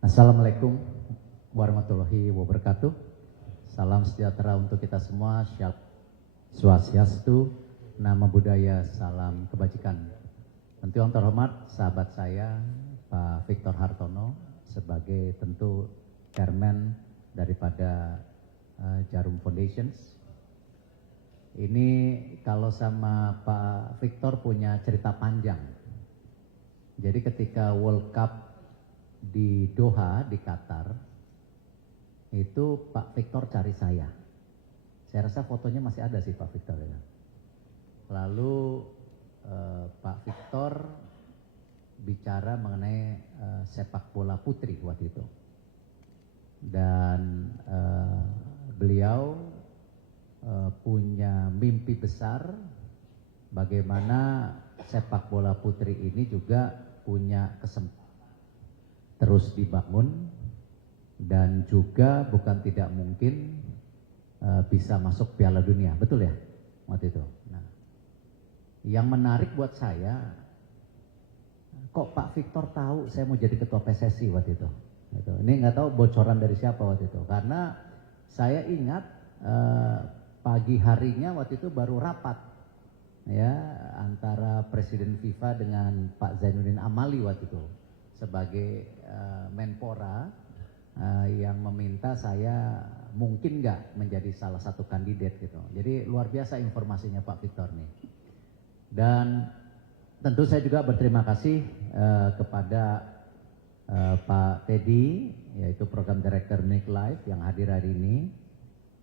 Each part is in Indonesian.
Assalamualaikum warahmatullahi wabarakatuh. Salam sejahtera untuk kita semua. Swastiastu, nama budaya, salam kebajikan. Tentu yang terhormat sahabat saya Pak Victor Hartono sebagai tentu chairman daripada Jarum Foundations. Ini kalau sama Pak Victor punya cerita panjang. Jadi ketika World Cup di Doha, di Qatar, itu Pak Victor cari saya. Saya rasa fotonya masih ada sih Pak Victor ya. Lalu Pak Victor bicara mengenai sepak bola putri waktu itu. Dan beliau punya mimpi besar bagaimana sepak bola putri ini juga punya kesempatan terus dibangun dan juga bukan tidak mungkin bisa masuk Piala Dunia, betul ya waktu itu. Nah, yang menarik buat saya, kok Pak Victor tahu saya mau jadi ketua PSSI waktu itu. Gitu. Ini nggak tahu bocoran dari siapa waktu itu, karena saya ingat pagi harinya waktu itu baru rapat ya antara Presiden FIFA dengan Pak Zainuddin Amali waktu itu sebagai Menpora yang meminta saya mungkin nggak menjadi salah satu kandidat gitu. Jadi luar biasa informasinya Pak Victor nih. Dan tentu saya juga berterima kasih kepada Pak Teddy, yaitu Program Director Make Life yang hadir hari ini.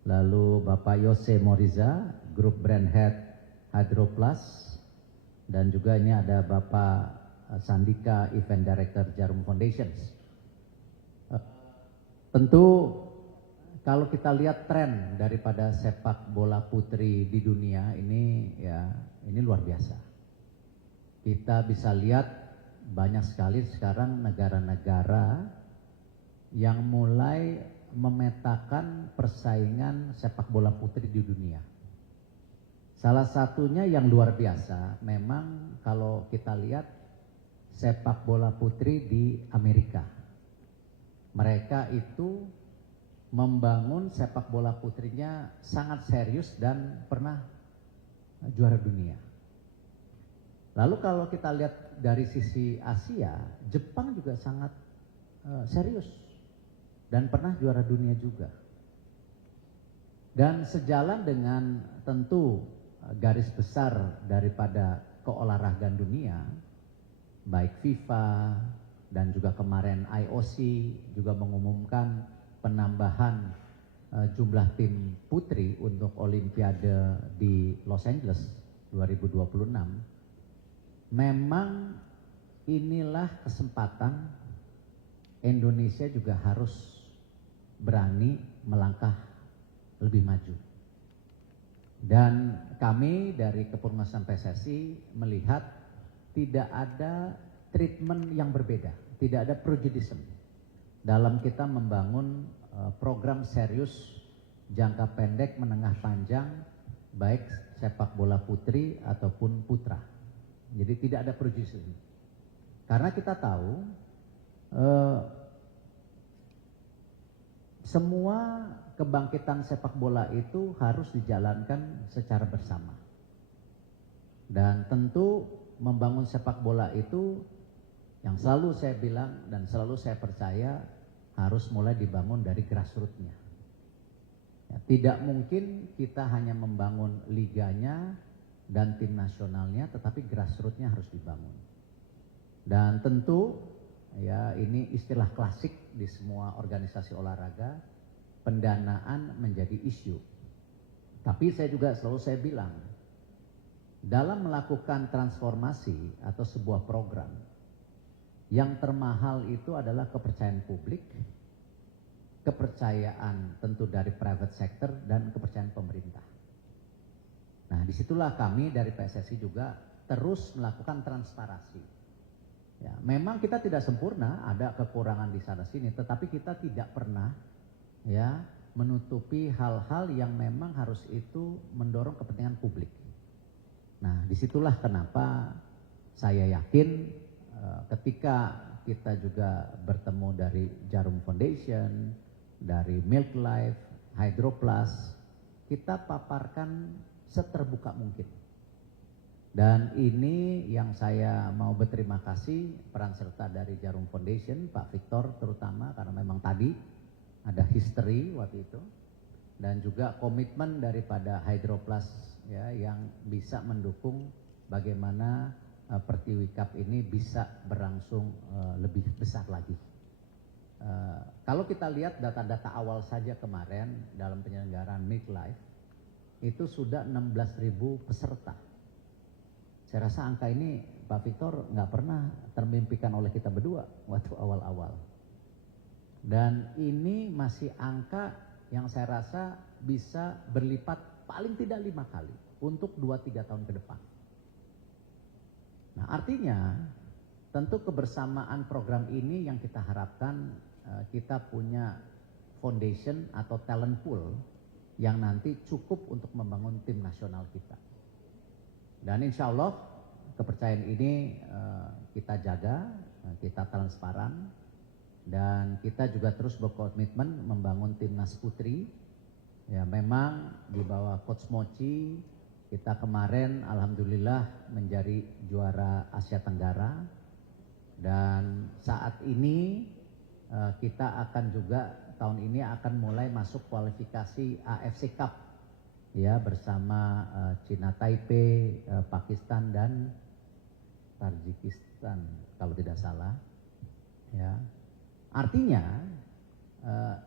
Lalu Bapak Yose Moriza, Group Brand Head Hydro Plus. Dan juga ini ada Bapak Sandika, Event Director Jarum Foundations. Tentu kalau kita lihat tren daripada sepak bola putri di dunia ini ya ini luar biasa. Kita bisa lihat banyak sekali sekarang negara-negara yang mulai memetakan persaingan sepak bola putri di dunia. Salah satunya yang luar biasa memang kalau kita lihat sepak bola putri di Amerika. Mereka itu membangun sepak bola putrinya sangat serius dan pernah juara dunia. Lalu kalau kita lihat dari sisi Asia, Jepang juga sangat serius dan pernah juara dunia juga. Dan sejalan dengan tentu garis besar daripada keolahragaan dunia, baik FIFA dan juga kemarin IOC juga mengumumkan penambahan jumlah tim putri untuk Olimpiade di Los Angeles 2026. Memang inilah kesempatan Indonesia juga harus berani melangkah lebih maju. Dan kami dari Kepengurusan PSSI melihat tidak ada treatment yang berbeda, tidak ada prejudice dalam kita membangun program serius jangka pendek, menengah, panjang, baik sepak bola putri ataupun putra. Jadi tidak ada prejudice. Karena kita tahu semua kebangkitan sepak bola itu harus dijalankan secara bersama. Dan tentu membangun sepak bola itu yang selalu saya bilang dan selalu saya percaya harus mulai dibangun dari grassroots-nya. Ya, tidak mungkin kita hanya membangun liganya dan tim nasionalnya, tetapi grassroots-nya harus dibangun. Dan tentu ya ini istilah klasik di semua organisasi olahraga, pendanaan menjadi isu. Tapi saya juga selalu saya bilang, dalam melakukan transformasi atau sebuah program, yang termahal itu adalah kepercayaan publik, kepercayaan tentu dari private sector, dan kepercayaan pemerintah. Nah, disitulah kami dari PSSI juga terus melakukan transparansi. Ya, memang kita tidak sempurna, ada kekurangan di sana sini, tetapi kita tidak pernah ya menutupi hal-hal yang memang harus itu mendorong kepentingan publik. Nah, disitulah kenapa saya yakin ketika kita juga bertemu dari Jarum Foundation, dari Milk Life, Hydroplus, kita paparkan seterbuka mungkin. Dan ini yang saya mau berterima kasih peran serta dari Jarum Foundation, Pak Victor terutama, karena memang tadi ada history waktu itu, dan juga komitmen daripada Hydroplus ya, yang bisa mendukung bagaimana Pertiwi Cup ini bisa berlangsung lebih besar lagi. Kalau kita lihat data-data awal saja kemarin dalam penyelenggaraan Milk Life, itu sudah 16.000 peserta. Saya rasa angka ini Pak Victor nggak pernah termimpikan oleh kita berdua waktu awal-awal. Dan ini masih angka yang saya rasa bisa berlipat paling tidak 5 kali untuk 2-3 tahun ke depan. Nah, artinya tentu kebersamaan program ini yang kita harapkan kita punya foundation atau talent pool yang nanti cukup untuk membangun tim nasional kita. Dan insya Allah kepercayaan ini kita jaga, kita transparan, dan kita juga terus berkomitmen membangun timnas putri. Ya, memang di bawah Coach Mochi kita kemarin alhamdulillah menjadi juara Asia Tenggara, dan saat ini kita akan juga tahun ini akan mulai masuk kualifikasi AFC Cup ya, bersama Cina Taipei, Pakistan dan Tajikistan kalau tidak salah. Ya, artinya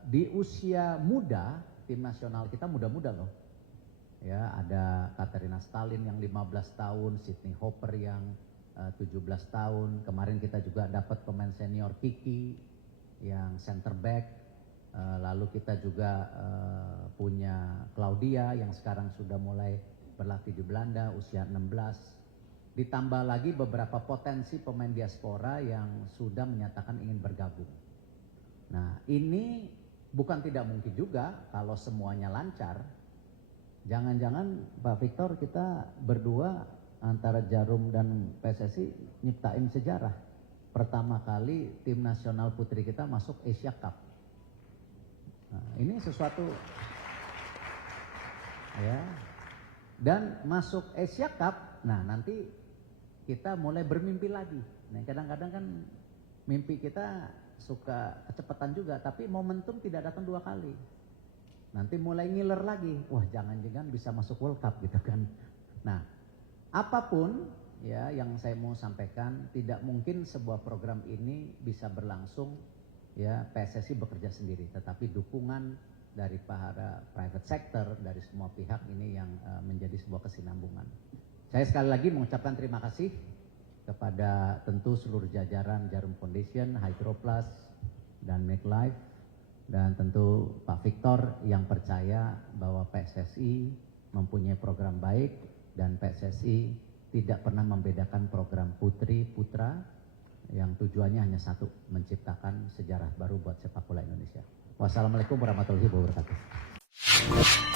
di usia muda tim nasional kita muda-muda loh. Ya, ada Katerina Stalin yang 15 tahun, Sydney Hopper yang 17 tahun. Kemarin kita juga dapat pemain senior Kiki yang center back. Lalu kita juga punya Claudia yang sekarang sudah mulai berlatih di Belanda, usia 16. Ditambah lagi beberapa potensi pemain diaspora yang sudah menyatakan ingin bergabung. Nah, ini bukan tidak mungkin juga kalau semuanya lancar. Jangan-jangan Pak Victor kita berdua antara Jarum dan PSSI nyiptain sejarah. Pertama kali tim nasional putri kita masuk Asia Cup. Nah, ini sesuatu ya. Dan masuk Asia Cup, nah nanti kita mulai bermimpi lagi. Nah, kadang-kadang kan mimpi kita suka kecepatan juga, tapi momentum tidak datang 2 kali. Nanti mulai ngiler lagi, wah jangan-jangan bisa masuk World Cup gitu kan. Nah, apapun ya yang saya mau sampaikan, tidak mungkin sebuah program ini bisa berlangsung ya PSSI bekerja sendiri, tetapi dukungan dari para private sector, dari semua pihak ini yang menjadi sebuah kesinambungan. Saya sekali lagi mengucapkan terima kasih kepada tentu seluruh jajaran Jarum Foundation, Hydroplus, dan Make Life, dan tentu Pak Victor yang percaya bahwa PSSI mempunyai program baik dan PSSI tidak pernah membedakan program putri putra yang tujuannya hanya satu, menciptakan sejarah baru buat sepak bola Indonesia. Wassalamualaikum warahmatullahi wabarakatuh.